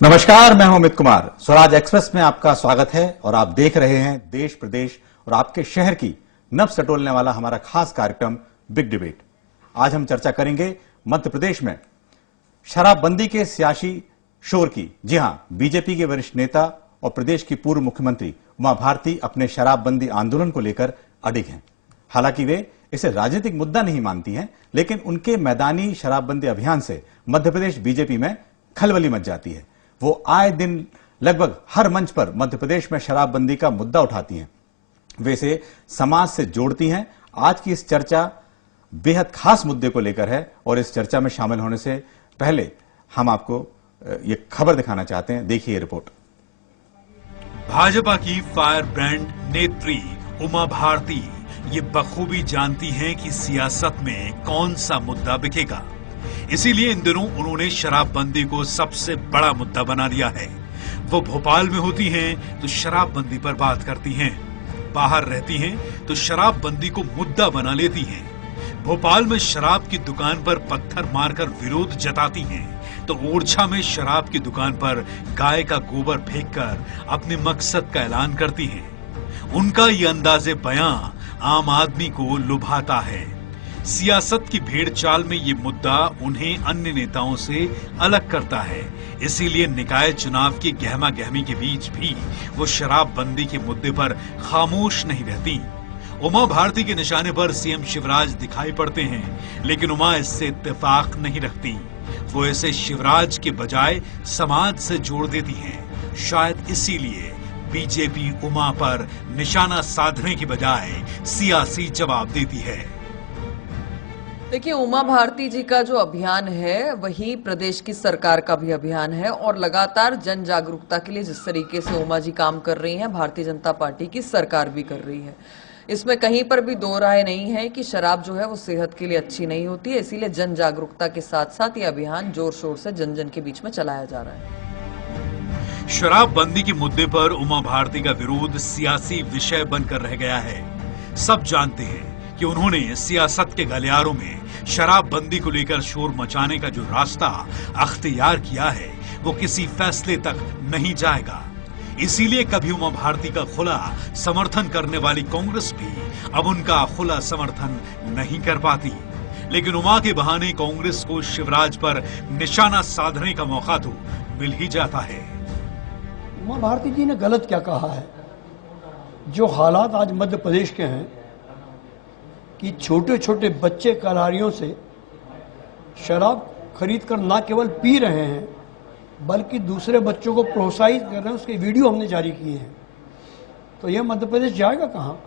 नमस्कार, मैं हूं अमित कुमार। स्वराज एक्सप्रेस में आपका स्वागत है और आप देख रहे हैं देश प्रदेश और आपके शहर की नब्ज टटोलने वाला हमारा खास कार्यक्रम बिग डिबेट। आज हम चर्चा करेंगे मध्य प्रदेश में शराबबंदी के सियासी शोर की। जी हां, बीजेपी के वरिष्ठ नेता और प्रदेश की पूर्व मुख्यमंत्री उमा भारती अपने शराबबंदी आंदोलन को लेकर अडिग हैं। हालांकि वे इसे राजनीतिक मुद्दा नहीं मानती हैं, लेकिन उनके मैदानी शराबबंदी अभियान से मध्य प्रदेश बीजेपी में खलबली मच जाती है। वो आए दिन लगभग हर मंच पर मध्य प्रदेश में शराबबंदी का मुद्दा उठाती हैं। वे इसे समाज से जोड़ती हैं। आज की इस चर्चा बेहद खास मुद्दे को लेकर है और इस चर्चा में शामिल होने से पहले हम आपको ये खबर दिखाना चाहते हैं। देखिए ये रिपोर्ट। भाजपा की फायर ब्रांड नेत्री उमा भारती ये बखूबी जानती हैं कि सियासत में कौन सा मुद्दा बिकेगा। इसीलिए इन दिनों उन्होंने शराबबंदी को सबसे बड़ा मुद्दा बना दिया है। वो भोपाल में होती हैं तो शराबबंदी पर बात करती हैं, बाहर रहती हैं तो शराबबंदी को मुद्दा बना लेती हैं। भोपाल में शराब की दुकान पर पत्थर मारकर विरोध जताती हैं तो ओरछा में शराब की दुकान पर गाय का गोबर फेंककर अपने मकसद का ऐलान करती हैं। उनका ये अंदाजे बयां आम आदमी को लुभाता है। सियासत की भेड़ चाल में ये मुद्दा उन्हें अन्य नेताओं से अलग करता है। इसीलिए निकाय चुनाव की गहमा गहमी के बीच भी वो शराबबंदी के मुद्दे पर खामोश नहीं रहती। उमा भारती के निशाने पर सीएम शिवराज दिखाई पड़ते हैं, लेकिन उमा इससे इत्तेफाक नहीं रखती। वो इसे शिवराज के बजाय समाज से जोड़ देती हैं। शायद इसीलिए बीजेपी उमा पर निशाना साधने की बजाय सियासी जवाब देती है। देखिए, उमा भारती जी का जो अभियान है वही प्रदेश की सरकार का भी अभियान है और लगातार जन जागरूकता के लिए जिस तरीके से उमा जी काम कर रही हैं, भारतीय जनता पार्टी की सरकार भी कर रही है। इसमें कहीं पर भी दो राय नहीं है कि शराब जो है वो सेहत के लिए अच्छी नहीं होती है। इसीलिए जन जागरूकता के साथ साथ ये अभियान जोर शोर से जन जन के बीच में चलाया जा रहा है। शराबबंदी के मुद्दे पर उमा भारती का विरोध सियासी विषय बनकर रह गया है। सब जानते हैं कि उन्होंने सियासत के गलियारों में शराबबंदी को लेकर शोर मचाने का जो रास्ता अख्तियार किया है वो किसी फैसले तक नहीं जाएगा। इसीलिए कभी उमा भारती का खुला समर्थन करने वाली कांग्रेस भी अब उनका खुला समर्थन नहीं कर पाती। लेकिन उमा के बहाने कांग्रेस को शिवराज पर निशाना साधने का मौका तो मिल ही जाता है। उमा भारती जी ने गलत क्या कहा है? जो हालात आज मध्य प्रदेश के हैं कि छोटे छोटे बच्चे कलारियों से शराब खरीदकर ना केवल पी रहे हैं बल्कि दूसरे बच्चों को प्रोत्साहित कर रहे हैं, उसके वीडियो हमने जारी किए हैं। तो यह मध्य प्रदेश जाएगा कहाँ?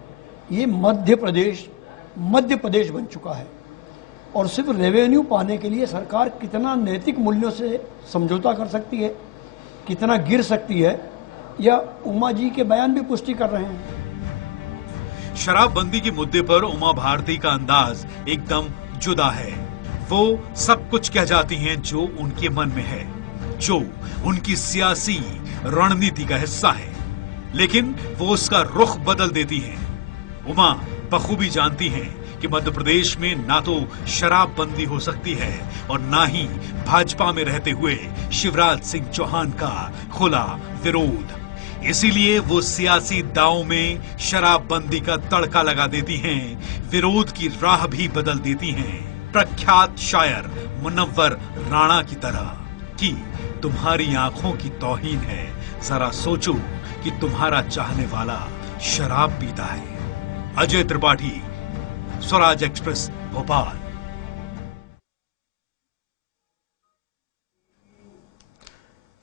ये मध्य प्रदेश बन चुका है। और सिर्फ रेवेन्यू पाने के लिए सरकार कितना नैतिक मूल्यों से समझौता कर सकती है, कितना गिर सकती है, यह उमा जी के बयान भी पुष्टि कर रहे हैं। शराबबंदी के मुद्दे पर उमा भारती का अंदाज एकदम जुदा है। वो सब कुछ कह जाती हैं जो उनके मन में है, जो उनकी सियासी रणनीति का हिस्सा है, लेकिन वो उसका रुख बदल देती हैं। उमा बखूबी जानती हैं कि मध्य प्रदेश में ना तो शराबबंदी हो सकती है और ना ही भाजपा में रहते हुए शिवराज सिंह चौहान का खुला विरोध। इसीलिए वो सियासी दांव में शराबबंदी का तड़का लगा देती हैं, विरोध की राह भी बदल देती हैं, प्रख्यात शायर मुनव्वर राणा की तरह कि तुम्हारी आंखों की तौहीन है, जरा सोचो कि तुम्हारा चाहने वाला शराब पीता है। अजय त्रिपाठी, स्वराज एक्सप्रेस, भोपाल।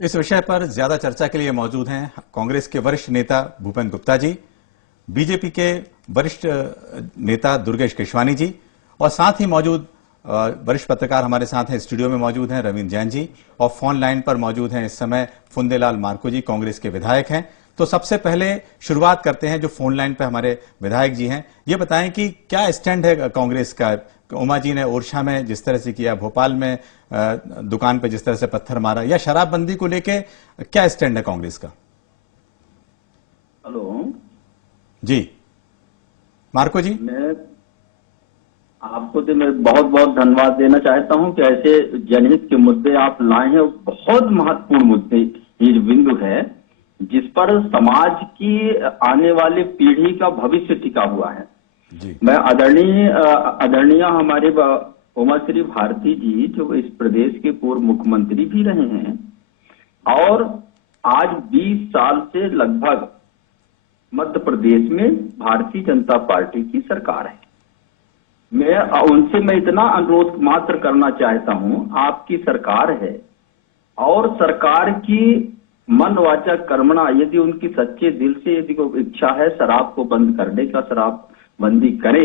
इस विषय पर ज्यादा चर्चा के लिए मौजूद हैं कांग्रेस के वरिष्ठ नेता भूपेंद्र गुप्ता जी, बीजेपी के वरिष्ठ नेता दुर्गेश केशवानी जी और साथ ही मौजूद वरिष्ठ पत्रकार हमारे साथ हैं, स्टूडियो में मौजूद हैं रविंद्र जैन जी और फोन लाइन पर मौजूद हैं इस समय फुंदेलाल मार्को जी, कांग्रेस के विधायक हैं। तो सबसे पहले शुरुआत करते हैं जो फोन लाइन पर हमारे विधायक जी हैं। ये बताएं कि क्या स्टैंड है कांग्रेस का? उमा जी ने ओरछा में जिस तरह से किया, भोपाल में दुकान पे जिस तरह से पत्थर मारा, या शराबबंदी को लेके क्या स्टैंड है कांग्रेस का? हेलो जी मार्को जी। मैं आपको तो मैं बहुत बहुत धन्यवाद देना चाहता हूं कि ऐसे जनहित के मुद्दे आप लाए हैं। बहुत महत्वपूर्ण मुद्दे ये बिंदु है जिस पर समाज की आने वाली पीढ़ी का भविष्य टिका हुआ है। जी। मैं आदरणीय हमारे उमाश्री भारती जी जो इस प्रदेश के पूर्व मुख्यमंत्री भी रहे हैं और आज 20 साल से लगभग मध्य प्रदेश में भारतीय जनता पार्टी की सरकार है। मैं इतना अनुरोध मात्र करना चाहता हूं, आपकी सरकार है और सरकार की मन वाचा कर्मणा यदि उनकी सच्चे दिल से यदि कोई इच्छा है शराब को बंद करने का, शराब बंदी करे,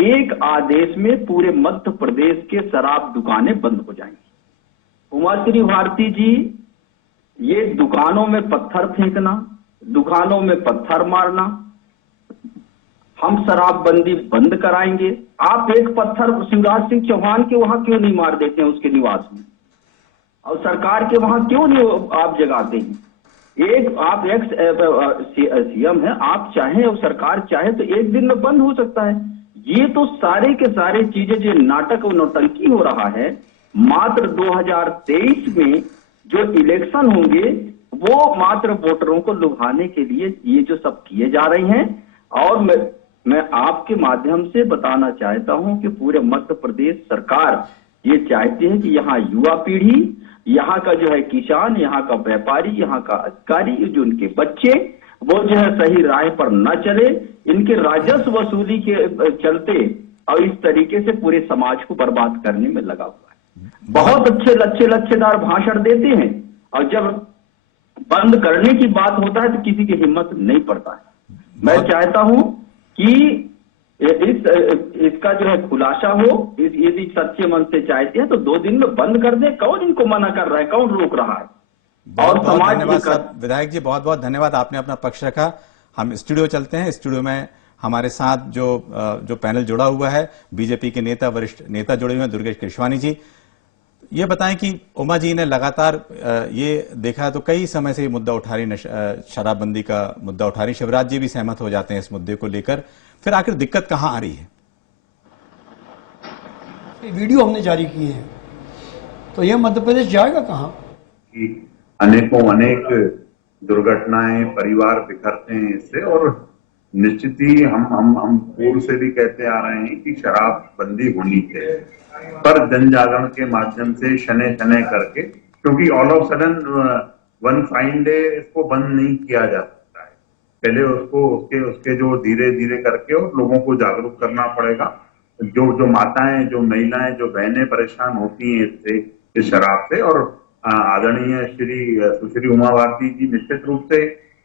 एक आदेश में पूरे मध्य प्रदेश के शराब दुकानें बंद हो जाएंगी। उमाश्री भारती जी, ये दुकानों में पत्थर फेंकना, दुकानों में पत्थर मारना, हम शराबबंदी बंद कराएंगे। आप एक पत्थर शिवराज सिंह चौहान के वहां क्यों नहीं मार देते हैं उसके निवास में, और सरकार के वहां क्यों नहीं आप जगाते हैं? एक आप सीएम है, आप चाहें और सरकार चाहे तो एक दिन में बंद हो सकता है। ये तो सारे के सारे चीजें जो नाटक और नौटंकी हो रहा है, मात्र 2023 में जो इलेक्शन होंगे वो मात्र वोटरों को लुभाने के लिए ये जो सब किए जा रहे हैं। और मैं आपके माध्यम से बताना चाहता हूं कि पूरे मध्य प्रदेश सरकार ये चाहती है कि यहाँ युवा पीढ़ी, यहाँ का जो है किसान, यहाँ का व्यापारी, यहाँ का अधिकारी, जो उनके बच्चे वो जो है सही राह पर न चले, इनके राजस्व वसूली के चलते और इस तरीके से पूरे समाज को बर्बाद करने में लगा हुआ है। बहुत अच्छे लच्छेदार भाषण देते हैं और जब बंद करने की बात होता है तो किसी की हिम्मत नहीं पड़ता है। मैं चाहता हूं कि इसका जो है खुलासा हो, यदि सच्चे मन से चाहते हैं तो 2 दिन में बंद कर दे। कौन इनको मना कर रहा है, कौन रोक रहा है? और समाज धन्यवाद साहब, विधायक जी बहुत बहुत धन्यवाद, आपने अपना पक्ष रखा। हम स्टूडियो चलते हैं। स्टूडियो में हमारे साथ जो पैनल जुड़ा हुआ है, बीजेपी के नेता, वरिष्ठ नेता जुड़े हुए हैं, दुर्गेश कृशवानी जी। ये बताएं कि उमा जी ने लगातार ये देखा तो कई समय से ये मुद्दा उठा रही, शराबबंदी का मुद्दा उठा रही, शिवराज जी भी सहमत हो जाते हैं इस मुद्दे को लेकर, फिर आखिर दिक्कत कहां आ रही है? वीडियो हमने जारी किए हैं तो यह मध्य प्रदेश जाएगा कहां? अनेक दुर्घटनाएं, परिवार बिखरते हैं इससे, और निश्चित ही हम पूर्व से भी कहते आ रहे हैं कि शराबबंदी होनी चाहिए, पर जन जागरण के माध्यम से शनै शनै करके, क्योंकि all of sudden one fine day इसको बंद नहीं किया जा सकता है। पहले उसको उसके जो धीरे धीरे करके और लोगों को जागरूक करना पड़ेगा। जो माताएं, जो महिलाएं, जो बहनें परेशान होती हैं इससे, इस शराब से, और आदरणीय सुश्री उमा भारती जी निश्चित रूप से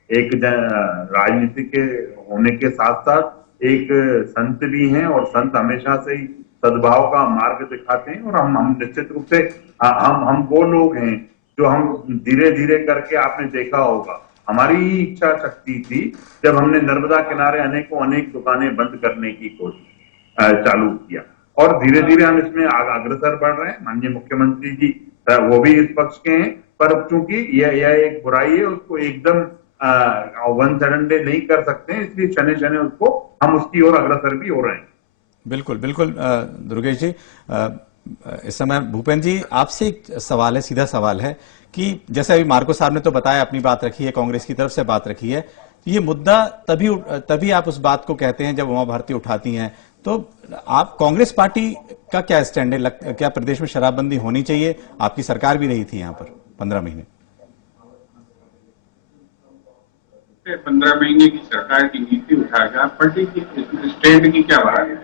एक राजनीति के होने के साथ साथ एक संत भी हैं, और संत हमेशा से ही सद्भाव का मार्ग दिखाते हैं। और हम निश्चित रूप से हम वो लोग हैं जो हम धीरे धीरे करके, आपने देखा होगा हमारी इच्छा शक्ति थी जब हमने नर्मदा किनारे अनेक दुकानें बंद करने की कोशिश चालू किया, और धीरे धीरे हम इसमें अग्रसर बढ़ रहे हैं। माननीय मुख्यमंत्री जी वो भी इस पक्ष के हैं, पर चूंकि यह एक बुराई है, उसको एकदम वन सडन डे नहीं कर सकते हैं, इसलिए शनै शनै उसको हम उसकी ओर अग्रसर भी हो रहे हैं। बिल्कुल बिल्कुल दुर्गेश जी, इस समय भूपेंद्र जी आपसे एक सवाल है, सीधा सवाल है कि जैसे अभी मार्को साहब ने तो बताया, अपनी बात रखी है, कांग्रेस की तरफ से बात रखी है, ये मुद्दा तभी आप उस बात को कहते हैं जब उमा भारती उठाती हैं, तो आप कांग्रेस पार्टी का क्या स्टैंड है? क्या प्रदेश में शराबबंदी होनी चाहिए? आपकी सरकार भी रही थी यहाँ पर 15 महीने। 15 महीने की सरकार की नीति उठाकर पार्टी की स्टैंड की क्या बात है?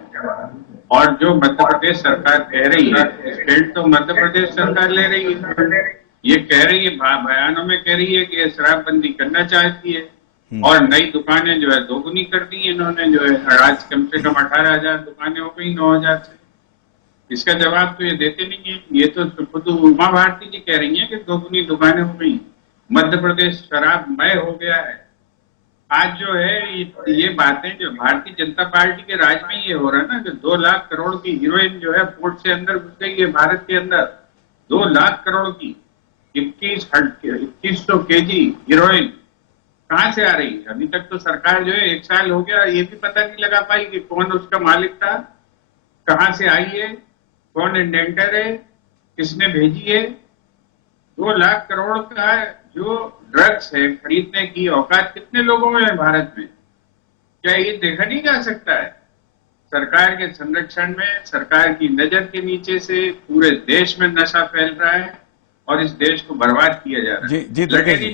और जो मध्य प्रदेश सरकार कह रही है, स्टैंड तो मध्य प्रदेश सरकार ले रही है। ये कह रही है, बयानों में कह रही है कि शराबबंदी करना चाहती है, और नई दुकानें जो है दोगुनी कर दी इन्होंने, जो है आज कम से कम 18,000 दुकानें हो गई 9,000 से। इसका जवाब तो ये देते नहीं है। ये तो खुद उमा भारती जी कह रही है कि दोगुनी दुकानें हो गई, मध्य प्रदेश शराबमय हो गया है। आज जो है ये बातें जो भारतीय जनता पार्टी के राज में ये हो रहा है ना, कि 2 लाख करोड़ की हीरोइन जो है पोर्ट से अंदर घुस गई है भारत के अंदर। 2 लाख करोड़ की 2100 केजी हीरोइन कहां से आ रही है? अभी तक तो सरकार जो है 1 साल हो गया, ये भी पता नहीं लगा पाई कि कौन उसका मालिक था। कहाँ से आई है, कौन इंडेंटर है, किसने भेजी है। 2 लाख करोड़ का जो ड्रग्स है खरीदने की औकात कितने लोगों में है भारत में? क्या ये देखा नहीं जा सकता है? सरकार के संरक्षण में, सरकार की नजर के नीचे से पूरे देश में नशा फैल रहा है और इस देश को बर्बाद किया जा रहा है। जी, दुर्गेश जी।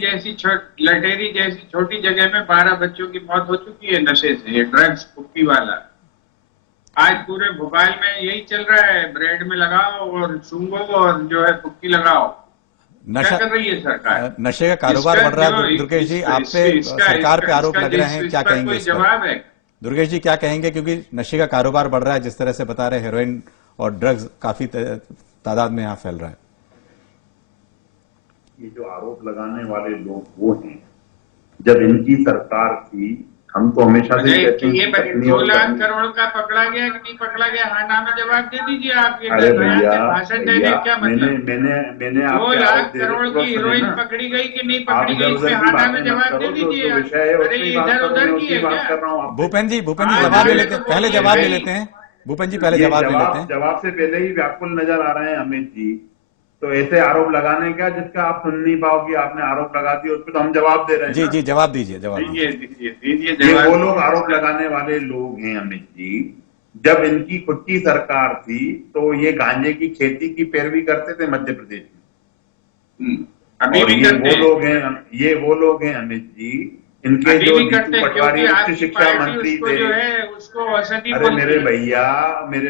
लटेरी जैसी छोटी जगह में 12 बच्चों की मौत हो चुकी है नशे से, ये ड्रग्स फुक्की वाला। आज पूरे भोपाल में यही चल रहा है, ब्रेड में लगाओ और सूंघो और जो है फुक्की लगाओ। क्या कर रही है सरकार? नशे का कारोबार बढ़ रहा है। इसका दुर्गेश जी, जो- आप पे इसका- सरकार पे आरोप इसका लग रहे हैं, क्या इस पर कहेंगे कोई इस पर? जवाब है? दुर्गेश जी क्या कहेंगे, क्योंकि नशे का कारोबार बढ़ रहा है, जिस तरह से बता रहे, हेरोइन और ड्रग्स काफी तादाद में यहाँ फैल रहा है। ये जो आरोप लगाने वाले लोग वो हैं, जब इनकी सरकार थी, हम तो हमेशा से कहते हैं ये कि अपनी 2 और लाख करनी- करोड़ का पकड़ा गया कि नहीं पकड़ा गया? हाँ ना में जवाब दे दीजिए आप। ये अरे बयान भैया, में भाषण देने भैया, क्या मतलब? मैंने 2 आपके लाख आरोप दे करोड़ रहे की हैं, हीरोइन ना। पकड़ी गई कि नहीं आप पकड़ी इधर गई, उधर इसमें की हाँ ना बातें में मत जवाब दे करो, दीजिए। जो विषय है अरे उसकी ये बात इधर करो, उधर मैं की उसकी है बात क्या? कर रहा हूँ आपसे। भूपेन जी हाँ, जवाब ले ये लेते हैं, तो पहले बोलिए जवाब ले भाई। लेते हैं। भूपेन जी पहले ये जवाब ले लेते हैं। जवाब से पहले ही व्याकुल नजर आ रहे हैं अमित जी। तो ऐसे आरोप लगाने का जिसका आप सुन नहीं पाओगे, आपने आरोप लगा दिया, उस पर तो हम जवाब दे रहे हैं जी ना। जी, जवाब दीजिए, जवाब दीजिए। दीजिए ये जवाब। वो लोग आरोप लगाने वाले लोग हैं अमित जी। जब इनकी खुद की सरकार थी तो ये गांजे की खेती की पैरवी करते थे मध्य प्रदेश में। अभी और भी ये करते वो हैं। लोग हैं अमित जी, इनके अभी जो भी करते जीतू हैं, पटवारी क्योंकि उच्च आपकी शिक्षा पार्टी मंत्री उसको थे। जो है उसको औषधि अरे बोलती मेरे है।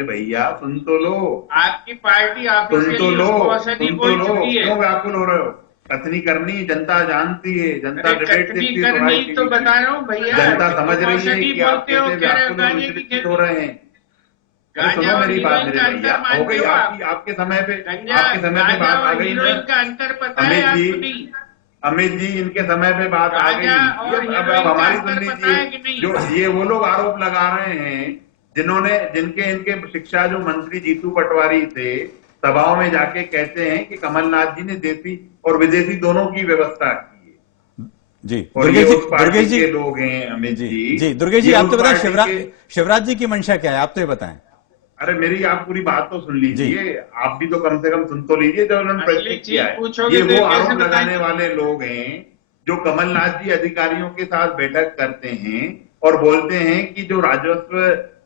भैया सुन तो लो, आपकी पार्टी सुन तो ऑफिशियली लो, उसको औषधि सुन तो बोल लो। चुकी है। क्यों व्याकुल हो रहे हो? कथनी करनी जनता जानती है, जनता अरे डिबेट कटनी देखती है करनी थोड़ा तो बता रहा हूँ भैया। जनता समझ तुम रही है औषधि कि आप बोलते हो, कैसे कह रहे हो व्याकुल और गांजे की विचलित खेती। हो रहे हैं। अरे गांजा सुनो और मेरी बात हीरोइन मेरे का भैया, अंतर हो गई मानते हो आप? आपके समय पे, गांजा आपके समय पे गांजा बात आ और गई हीरोइन ना। का अंतर पता है आपको नहीं? अमित जी इनके समय पे बात आ गई। गांजा और अब हीरोइन का हमारी अंतर सुन पता है कि लीजिए, नहीं? जो ये वो लोग आरोप लगा रहे हैं जिनके इनके शिक्षा जो मंत्री जीतू पटवारी थे, सभाओं में जाके कहते हैं कि कमलनाथ जी ने देसी और विदेशी दोनों की व्यवस्था की है। जी और ये दुर्गेश उस जी, पार्टी दुर्गेश जी के लोग हैं अमित जी जी। जी, दुर्गेश जी ये आप उस तो बताएं, पार्टी शिवराज जी की मंशा क्या है, आप तो ये बताएं। अरे मेरी आप पूरी बात तो सुन लीजिए, आप भी तो कम से कम सुन तो लीजिए जो उन्होंने असली प्रश्न चीज किया है। पूछोगे ये तो वो कैसे आरोप बताएंगे? लगाने वाले लोग हैं जो कमलनाथ जी अधिकारियों के साथ बैठक करते हैं और बोलते हैं कि जो राजस्व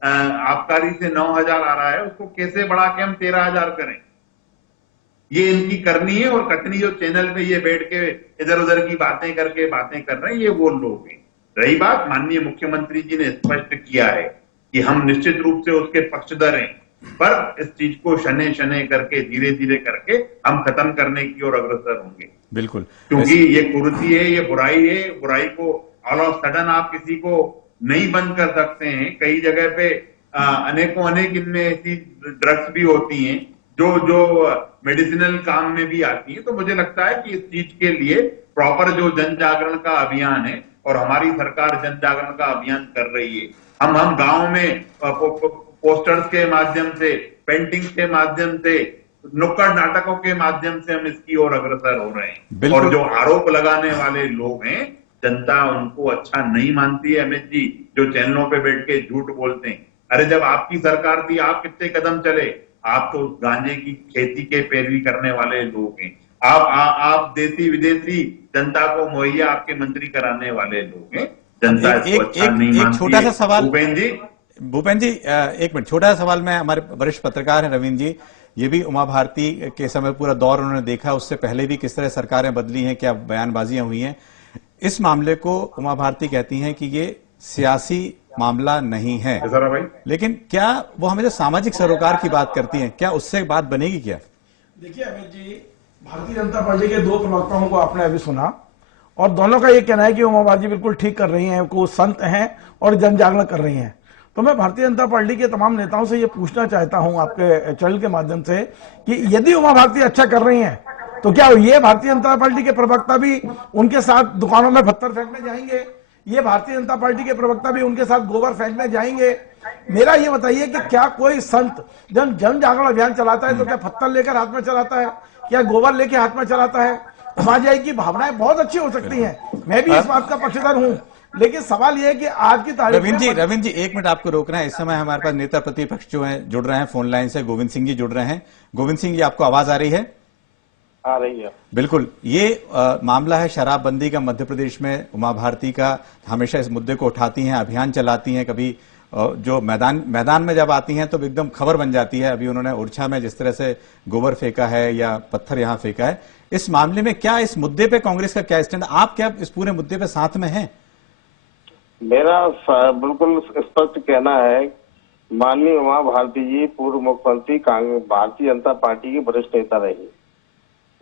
आबकारी से 9,000 आ रहा है उसको कैसे बढ़ा के हम 13,000 करें। ये इनकी करनी है। और कटनी जो चैनल पे ये बैठ के इधर उधर की बातें करके बातें कर रहे हैं, ये वो लोग हैं। रही बात, माननीय मुख्यमंत्री जी ने स्पष्ट किया है कि हम निश्चित रूप से उसके पक्षधर हैं, पर इस चीज को शने शने करके धीरे धीरे करके हम खत्म करने की ओर अग्रसर होंगे। बिल्कुल, क्योंकि ये कुरीति है, ये बुराई है। बुराई को ऑल ऑफ सडन आप किसी को नहीं बंद कर सकते हैं। कई जगह पे अनेकों अनेक इनमें ऐसी ड्रग्स भी होती हैं जो मेडिसिनल काम में भी आती है। तो मुझे लगता है कि इस चीज के लिए प्रॉपर जो जन जागरण का अभियान है, और हमारी सरकार जन जागरण का अभियान कर रही है। हम गांव में पोस्टर्स के माध्यम से, पेंटिंग्स के माध्यम से, नुक्कड़ नाटकों के माध्यम से हम इसकी ओर अग्रसर हो रहे हैं। और जो आरोप लगाने वाले लोग हैं, जनता उनको अच्छा नहीं मानती है अमित जी, जो चैनलों पे बैठ के झूठ बोलते हैं। अरे जब आपकी सरकार थी, आप कितने कदम चले? आप तो गांजे की खेती के पैरवी करने वाले लोग हैं। आप देसी विदेशी जनता को मुहैया आपके मंत्री कराने वाले लोग हैं। जनता इसको अच्छा नहीं मानती है। एक छोटा सा सवाल भूपेन जी एक मिनट, छोटा सा सवाल। मैं, हमारे वरिष्ठ पत्रकार हैं रवीन जी, ये भी उमा भारती के समय पूरा दौर उन्होंने देखा, उससे पहले भी किस तरह सरकारें बदली हैं, क्या बयानबाजियां हुई हैं। इस मामले को उमा भारती कहती हैं कि ये सियासी मामला नहीं है, भाई, लेकिन क्या वो हमेशा सामाजिक सरोकार की बात करती हैं, क्या उससे बात बनेगी क्या? देखिए अमित जी, भारतीय जनता पार्टी के 2 प्रवक्ताओं को आपने अभी सुना और दोनों का ये कहना है कि उमा भारती बिल्कुल ठीक कर रही हैं, वो संत हैं और जन जागरण कर रही हैं। तो मैं भारतीय जनता पार्टी के तमाम नेताओं से ये पूछना चाहता हूं आपके चैनल के माध्यम से कि यदि उमा भारती अच्छा कर रही हैं तो क्या ये भारतीय जनता पार्टी के प्रवक्ता भी उनके साथ दुकानों में पत्थर फेंकने जाएंगे? ये भारतीय जनता पार्टी के प्रवक्ता भी उनके साथ गोबर फेंकने जाएंगे? मेरा ये बताइए कि क्या कोई संत जन जागरण अभियान चलाता है तो क्या पत्थर लेकर हाथ में चलाता है, क्या गोबर लेके हाथ में चलाता है? समाज की भावनाएं बहुत अच्छी हो सकती हैं, मैं भी इस बात का पक्षधर हूं, लेकिन सवाल यह है कि आज की तारीख रविंद्र जी 1 मिनट आपको रोकना है। इस समय हमारे पास नेता प्रतिपक्ष जो हैं जुड़ रहे हैं फोन लाइन से। गोविंद सिंह जी जुड़ रहे हैं। गोविंद सिंह जी, आपको आवाज आ रही है? आ रही है। बिल्कुल। ये मामला है शराबबंदी का मध्य प्रदेश में। उमा भारती का हमेशा इस मुद्दे को उठाती हैं, अभियान चलाती हैं। कभी जो मैदान में जब आती हैं तो एकदम खबर बन जाती है। अभी उन्होंने ओरछा में जिस तरह से गोबर फेंका है या पत्थर यहां फेंका है, इस मामले में क्या, इस मुद्दे पे कांग्रेस का क्या स्टैंड? आप क्या इस पूरे मुद्दे पे साथ में हैं? मेरा बिल्कुल स्पष्ट कहना है, माननीय उमा भारती जी पूर्व मुख्यमंत्री कांग्रेस भारतीय जनता पार्टी की वरिष्ठ नेता रही।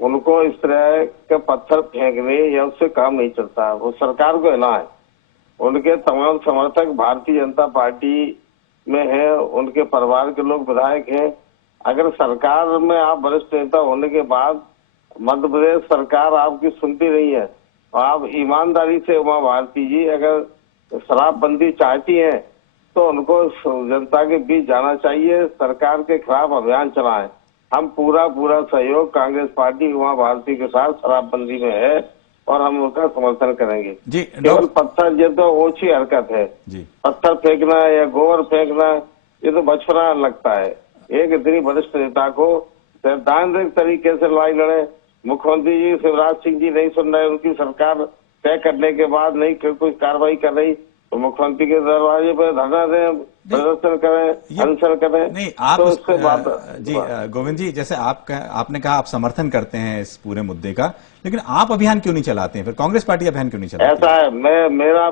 उनको इस तरह के पत्थर फेंकने या उससे काम नहीं चलता, वो सरकार को हिला है। उनके तमाम समर्थक भारतीय जनता पार्टी में है, उनके परिवार के लोग विधायक हैं। अगर सरकार में आप वरिष्ठ नेता होने के बाद मध्य प्रदेश सरकार आपकी सुनती नहीं है, तो आप ईमानदारी से उमा भारती जी अगर शराबबंदी चाहती हैं तो उनको जनता के बीच जाना चाहिए, सरकार के खिलाफ अभियान चलाएं। हम पूरा सहयोग कांग्रेस पार्टी उमा भारती के साथ शराबबंदी में है और हम उनका समर्थन करेंगे जी। केवल पत्थर, ये तो ओछी हरकत है जी। पत्थर फेंकना या गोबर फेंकना, ये तो बचपना लगता है। एक इतनी वरिष्ठ नेता को सैद्धांतिक तरीके से लड़ाई लड़े। मुख्यमंत्री जी शिवराज सिंह जी नहीं सुन रहे, उनकी सरकार तय करने के बाद नहीं कोई कार्रवाई कर रही, तो मुख्यमंत्री के दरवाजे पर धरना दें, प्रदर्शन करें, अनशन करें। नहीं, आप तो उससे बात जी गोविंद जी, जैसे आपने कहा आप समर्थन करते हैं इस पूरे मुद्दे का, लेकिन आप अभियान क्यों नहीं चलाते हैं? फिर कांग्रेस पार्टी अभियान क्यों नहीं चलाती? ऐसा है,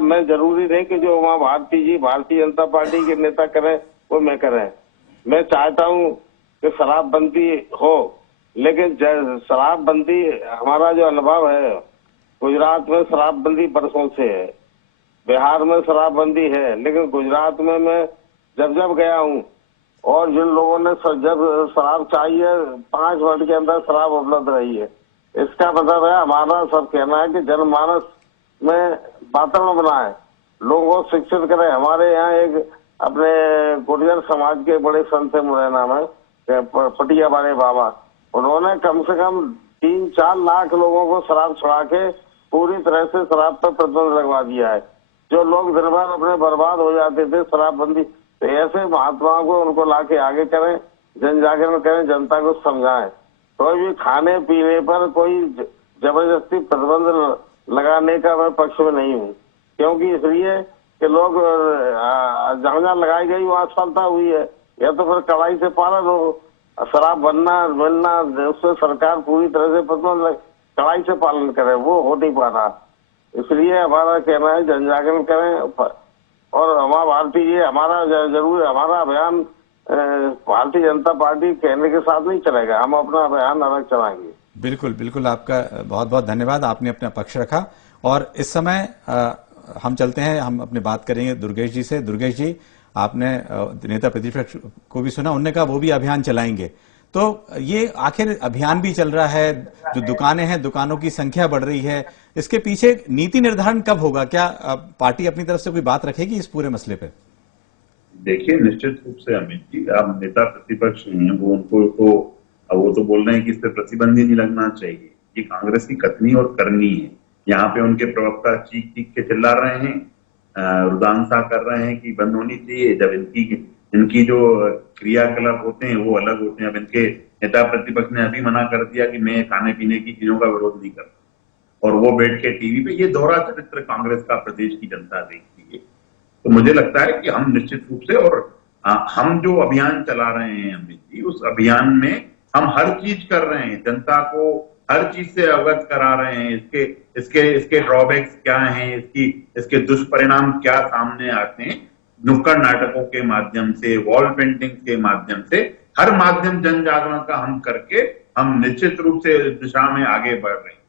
मैं जरूरी नहीं कि जो उमा भारती जी भारतीय जनता पार्टी के नेता करें वो मैं करें। मैं चाहता हूँ कि शराबबंदी हो, लेकिन शराबबंदी, हमारा जो अनुभव है, गुजरात में शराबबंदी बरसों से है, बिहार में शराबबंदी है, लेकिन गुजरात में मैं जब गया हूँ और जिन लोगों ने जब शराब चाहिए 5 मिनट के अंदर शराब उपलब्ध रही है। इसका मतलब है, हमारा सब कहना है कि जनमानस में वातावरण बनाए, लोगों को शिक्षित करें। हमारे यहाँ एक अपने गुर्जर समाज के बड़े संत है मुरैना में, पटिया वाले बाबा, उन्होंने कम से कम 3-4 लाख लोगों को शराब छुड़ा के पूरी तरह से शराब पर प्रतिबंध लगवा दिया है। जो लोग दिन भर अपने बर्बाद हो जाते थे शराबबंदी, तो ऐसे महात्माओं को उनको लाके आगे करें, जन जागरण करें, जनता को समझाएं। कोई भी खाने पीने पर कोई जबरदस्ती प्रतिबंध लगाने का मैं पक्ष में नहीं हूँ, क्योंकि इसलिए कि लोग जहाँ लगाई गई वहाँ असफलता हुई है, या तो फिर कड़ाई से पालन हो। शराब बनना मिलना, उससे सरकार पूरी तरह से प्रतिबंध कड़ाई से पालन करे, वो हो नहीं पा रहा। इसलिए हमारा कहना है जन जागरण करें। और उमा भारती जी, हमारा जरूर हमारा अभियान भारतीय जनता पार्टी कहने के साथ नहीं चलेगा, हम अपना अभियान अलग चलाएंगे। बिल्कुल बिल्कुल, आपका बहुत बहुत धन्यवाद, आपने अपना पक्ष रखा। और इस समय हम चलते हैं, हम अपनी बात करेंगे दुर्गेश जी से। दुर्गेश जी, आपने नेता प्रतिपक्ष को भी सुना, उन्होंने कहा वो भी अभियान चलाएंगे, तो ये आखिर अभियान भी चल रहा है, जो दुकानें हैं, दुकानों की संख्या बढ़ रही है, इसके पीछे नीति निर्धारण कब होगा? क्या पार्टी अपनी तरफ से कोई बात रखेगी इस पूरे मसले पे? देखिए, निश्चित रूप से अमित जी, आप नेता प्रतिपक्ष नहीं है, वो तो बोल रहे हैं कि इस पे प्रतिबंध ही नहीं लगना चाहिए। ये कांग्रेस की कथनी और करनी है। यहाँ पे उनके प्रवक्ता चीख के चिल्ला रहे हैं, रुदांसा कर रहे हैं कि बंद होनी चाहिए, जब इनकी जो क्रियाकलाप होते हैं वो अलग होते हैं। अब इनके नेता प्रतिपक्ष ने अभी मना कर दिया कि मैं खाने पीने की चीजों का विरोध नहीं करता, और वो बैठ के टीवी पे, ये दोहरा चरित्र कांग्रेस का प्रदेश की जनता देखती है। तो मुझे लगता है कि हम निश्चित रूप से, और हम जो अभियान चला रहे हैं अमित जी, उस अभियान में हम हर चीज कर रहे हैं, जनता को हर चीज से अवगत करा रहे हैं। इसके ड्रॉबैक्स क्या हैं, इसके दुष्परिणाम क्या सामने आते हैं, नुक्कड़ नाटकों के माध्यम से, वॉल पेंटिंग के माध्यम से, हर माध्यम जन जागरण का हम करके हम निश्चित रूप से इस दिशा में आगे बढ़ रहे हैं।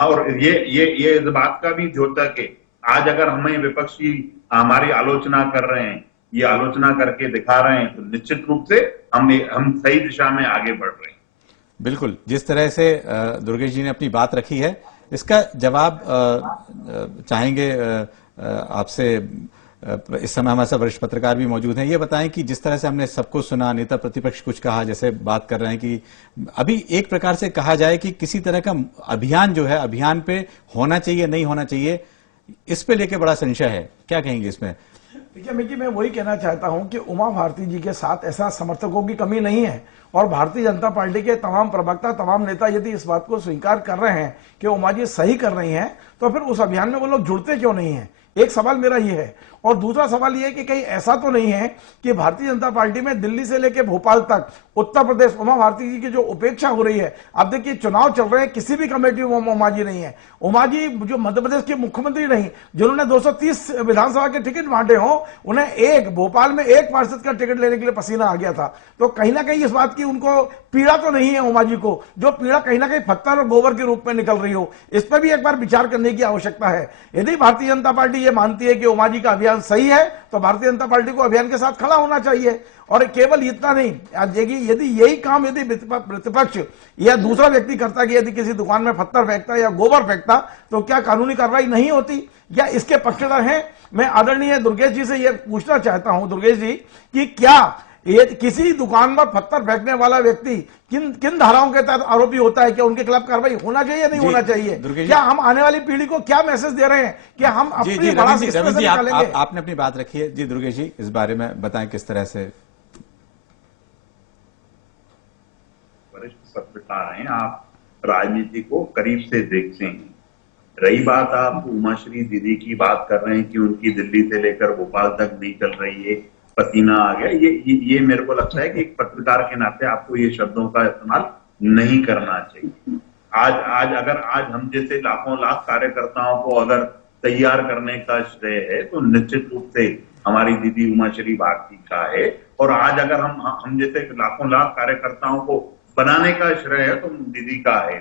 और ये इस बात का भी द्योतक है, आज अगर हमें विपक्षी हमारी आलोचना कर रहे हैं, ये आलोचना करके दिखा रहे हैं, तो निश्चित रूप से हम सही दिशा में आगे बढ़ रहे हैं। बिल्कुल, जिस तरह से दुर्गेश जी ने अपनी बात रखी है, इसका जवाब चाहेंगे आपसे। इस समय हमारे साथ वरिष्ठ पत्रकार भी मौजूद हैं। ये बताएं कि जिस तरह से हमने सबको सुना, नेता प्रतिपक्ष कुछ कहा, जैसे बात कर रहे हैं कि अभी एक प्रकार से कहा जाए कि किसी तरह का अभियान जो है, अभियान पे होना चाहिए नहीं होना चाहिए, इस पे लेके बड़ा संशय है, क्या कहेंगे इसमें? देखिए मिकी, मैं वही कहना चाहता हूं कि उमा भारती जी के साथ ऐसा समर्थकों की कमी नहीं है, और भारतीय जनता पार्टी के तमाम प्रवक्ता, तमाम नेता यदि इस बात को स्वीकार कर रहे हैं कि उमा जी सही कर रही हैं, तो फिर उस अभियान में वो लोग जुड़ते क्यों नहीं है? एक सवाल मेरा ये है। और दूसरा सवाल ये है कि कहीं ऐसा तो नहीं है कि भारतीय जनता पार्टी में दिल्ली से लेकर भोपाल तक, उत्तर प्रदेश, उमा भारती जी की जो उपेक्षा हो रही है। अब देखिए चुनाव चल रहे हैं, किसी भी कमेटी में उमा जी नहीं है। उमा जी जो मध्य प्रदेश के मुख्यमंत्री नहीं, जिन्होंने 230 विधानसभा के टिकट बांटे हो, उन्हें भोपाल में एक पार्षद का टिकट लेने के लिए पसीना आ गया था। तो कहीं ना कहीं इस बात की उनको पीड़ा तो नहीं है उमा जी को, जो पीड़ा कहीं ना कहीं पत्थर और गोबर के रूप में निकल रही हो। इस पर भी एक बार विचार करने की आवश्यकता है। यदि भारतीय जनता पार्टी ये मानती है कि उमा जी का अभियान सही है, तो भारतीय जनता पार्टी को अभियान के साथ खड़ा होना चाहिए। और केवल इतना नहीं, यदि यही काम यदि प्रतिपक्ष या दूसरा व्यक्ति करता कि यदि किसी दुकान में पत्थर फेंकता या गोबर फेंकता, तो क्या कानूनी कार्रवाई नहीं होती? या इसके पक्षधर हैं? मैं आदरणीय दुर्गेश जी से यह पूछना चाहता हूं, दुर्गेश जी, कि क्या ये किसी दुकान में पत्थर फेंकने वाला व्यक्ति किन धाराओं के तहत आरोपी होता है? क्या उनके खिलाफ कार्रवाई होना चाहिए या नहीं होना चाहिए? क्या हम आने वाली पीढ़ी को क्या मैसेज दे रहे हैं कि हम अपनी बड़ा रविंद्र जी, आपने अपनी बात रखी है। जी दुर्गेश जी, इस बारे में बताएं किस तरह से। वरिष्ठ पत्रकार हैं आप, राजनीति को करीब से देखते हैं। रही बात आप उमाश्री दीदी की बात कर रहे हैं कि उनकी दिल्ली से लेकर भोपाल तक नहीं चल रही है, पसीना आ गया, ये मेरे को लगता है कि एक पत्रकार के नाते आपको ये शब्दों का इस्तेमाल नहीं करना चाहिए। आज हम जैसे लाखों लाख कार्यकर्ताओं को अगर तैयार करने का श्रेय है, तो निश्चित रूप से हमारी दीदी उमाश्री भारती का है। और आज अगर हम जैसे लाखों लाख कार्यकर्ताओं को बनाने का श्रेय है, तो दीदी का है।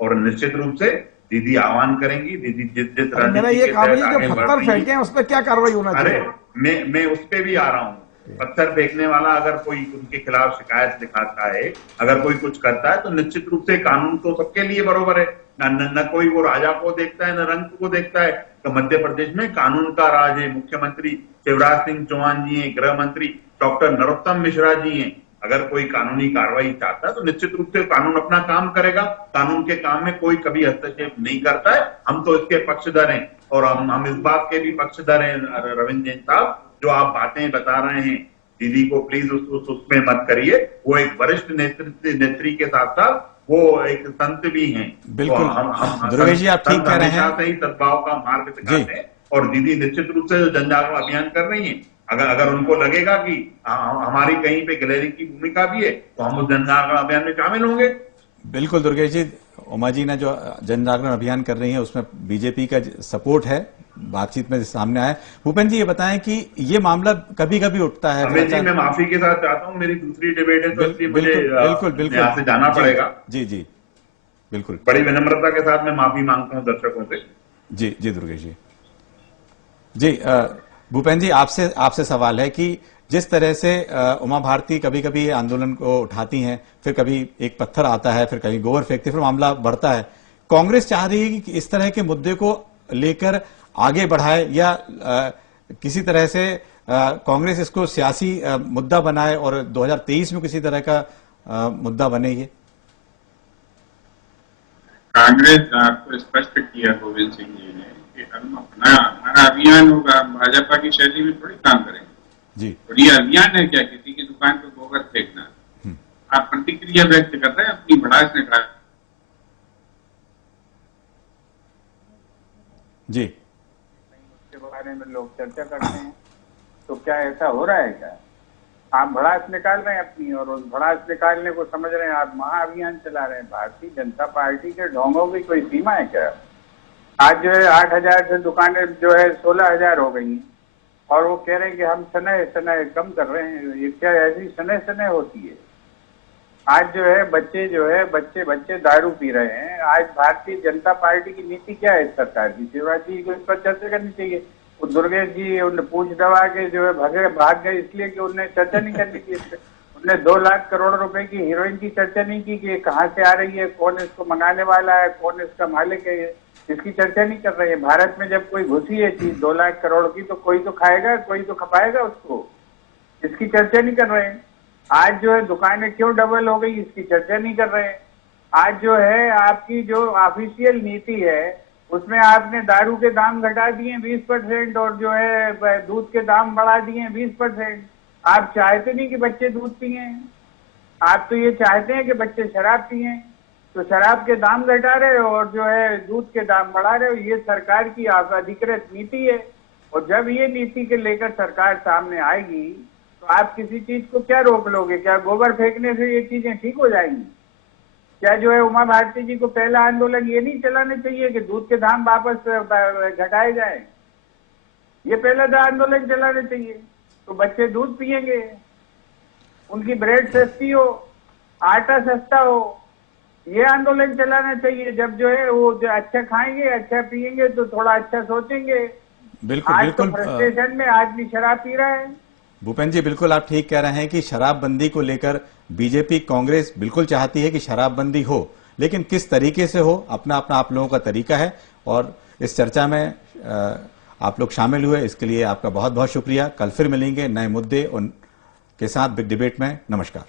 और निश्चित रूप से दीदी आह्वान करेंगी, दीदी जिस मेरा ये काम है, जो पत्थर फेंके उस पर क्या कार्रवाई होना चाहिए? अरे मैं उस पे भी आ रहा हूँ। पत्थर फेंकने वाला अगर कोई उनके खिलाफ शिकायत दिखाता है, अगर कोई कुछ करता है, तो निश्चित रूप से कानून तो सबके लिए बराबर है। न कोई वो राजा को देखता है, न रंग को देखता है। तो मध्य प्रदेश में कानून का राज है। मुख्यमंत्री शिवराज सिंह चौहान जी हैं, गृह मंत्री डॉक्टर नरोत्तम मिश्रा जी हैं। अगर कोई कानूनी कार्रवाई चाहता है, तो निश्चित रूप से कानून अपना काम करेगा। कानून के काम में कोई कभी हस्तक्षेप नहीं करता है। हम तो इसके पक्षधर हैं, और हम इस बात के भी पक्षधर हैं रविंद्र जैन साहब, जो आप बातें बता रहे हैं, दीदी को प्लीज उसमें मत करिए। वो एक वरिष्ठ नेत्री के साथ साथ वो एक संत भी हैं। बिल्कुल, तो दुर्गेश जी आप ठीक कह रहे हैं। ही सद्भाव का मार्ग दिखाते हैं, और दीदी निश्चित रूप से जो जन जागरण अभियान कर रही है, अगर उनको लगेगा कि हमारी कहीं पे गैलरी की भूमिका भी है, तो हम उस जन जागरण अभियान में शामिल होंगे। बिल्कुल दुर्गेश जी, उमा जी ने जो जन जागरण अभियान कर रही है, उसमें बीजेपी का सपोर्ट है, बातचीत में सामने आया। भूपेंद्र जी ये बताएं कि ये मामला कभी कभी उठता है। अमित जी, मैं माफी के साथ चाहता हूं, मेरी दूसरी डिबेट है, तो इसलिए मुझे बिल्कुल यहाँ से जाना पड़ेगा। जी बिल्कुल, बड़ी विनम्रता के साथ मैं माफी मांगता हूं दर्शकों से। जी दुर्गेश जी भूपेंद्र जी, आपसे सवाल है कि जिस तरह से उमा भारती कभी कभी आंदोलन को उठाती हैं, फिर कभी एक पत्थर आता है, फिर कहीं गोबर फेंकते, फिर मामला बढ़ता है। कांग्रेस चाह रही है कि इस तरह के मुद्दे को लेकर आगे बढ़ाए, या किसी तरह से कांग्रेस इसको सियासी मुद्दा बनाए और 2023 में किसी तरह का मुद्दा बने। ये कांग्रेस आपको स्पष्ट किया गोविंद सिंह जी ने कि हम हमारा अभियान होगा, भाजपा की शैली में थोड़ी काम करेंगे जी। और ये अभियान है क्या किसी की दुकान पर गोबर फेंकना? आप प्रतिक्रिया व्यक्त कर रहे हैं अपनी भड़ास ने कहा जी, उसके बारे में लोग चर्चा करते हैं, तो क्या ऐसा हो रहा है क्या? आप भड़ास निकाल रहे हैं अपनी, और उस भड़ास निकालने को समझ रहे हैं आप महाअभियान चला रहे हैं। भारतीय जनता पार्टी के ढोंगों की कोई सीमा है क्या? आज जो है 8,000 से दुकानें जो है 16,000 हो गई हैं, और वो कह रहे हैं कि हम सनय कम कर रहे हैं। ये क्या ऐसी सनय होती है? आज जो है बच्चे दारू पी रहे हैं। आज भारतीय जनता पार्टी की नीति क्या है इस सरकार की? शिवराज जी को इस पर चर्चा करनी चाहिए। दुर्गेश जी उन्हें पूछ दबा के जो है भाग गए, इसलिए कि उन्हें चर्चा नहीं करनी थी। उन्हें 2 लाख करोड़ रुपए की हीरोइन की चर्चा नहीं की कि कहाँ से आ रही है, कौन इसको मंगाने वाला है, कौन इसका मालिक है, इसकी चर्चा नहीं कर रही है। भारत में जब कोई घुसी है चीज 2 लाख करोड़ की, तो कोई तो खाएगा, कोई तो खपाएगा उसको। इसकी चर्चा नहीं कर रहे हैं। आज जो है दुकानें क्यों डबल हो गई, इसकी चर्चा नहीं कर रहे हैं। आज जो है आपकी जो ऑफिशियल नीति है, उसमें आपने दारू के दाम घटा दिए 20% और जो है दूध के दाम बढ़ा दिए 20%। आप चाहते नहीं कि बच्चे दूध पिए, आप तो ये चाहते हैं कि बच्चे शराब पिए। तो शराब के दाम घटा रहे हो और जो है दूध के दाम बढ़ा रहे हो। ये सरकार की अधिकृत नीति है। और जब ये नीति के लेकर सरकार सामने आएगी तो आप किसी चीज को क्या रोक लोगे? क्या गोबर फेंकने से ये चीजें ठीक हो जाएंगी? क्या जो है उमा भारती जी को पहला आंदोलन ये नहीं चलाने चाहिए कि दूध के दाम वापस घटाए जाए? ये पहला आंदोलन चलाने चाहिए। तो बच्चे दूध पिएंगे, उनकी ब्रेड सस्ती हो, आटा सस्ता हो, ये आंदोलन चलाना चाहिए। जब जो है वो जो अच्छा खाएंगे, अच्छा पिएंगे तो थोड़ा अच्छा सोचेंगे। बिल्कुल आज बिल्कुल तो फ्रस्ट्रेशन में आदमी शराब पी रहा है। भूपेंद्र जी, बिल्कुल आप ठीक कह रहे हैं कि शराबबंदी को लेकर बीजेपी कांग्रेस बिल्कुल चाहती है कि शराबबंदी हो, लेकिन किस तरीके से हो अपना अपना आप लोगों का तरीका है। और इस चर्चा में आप लोग शामिल हुए, इसके लिए आपका बहुत बहुत शुक्रिया। कल फिर मिलेंगे नए मुद्दे के साथ बिग डिबेट में। नमस्कार।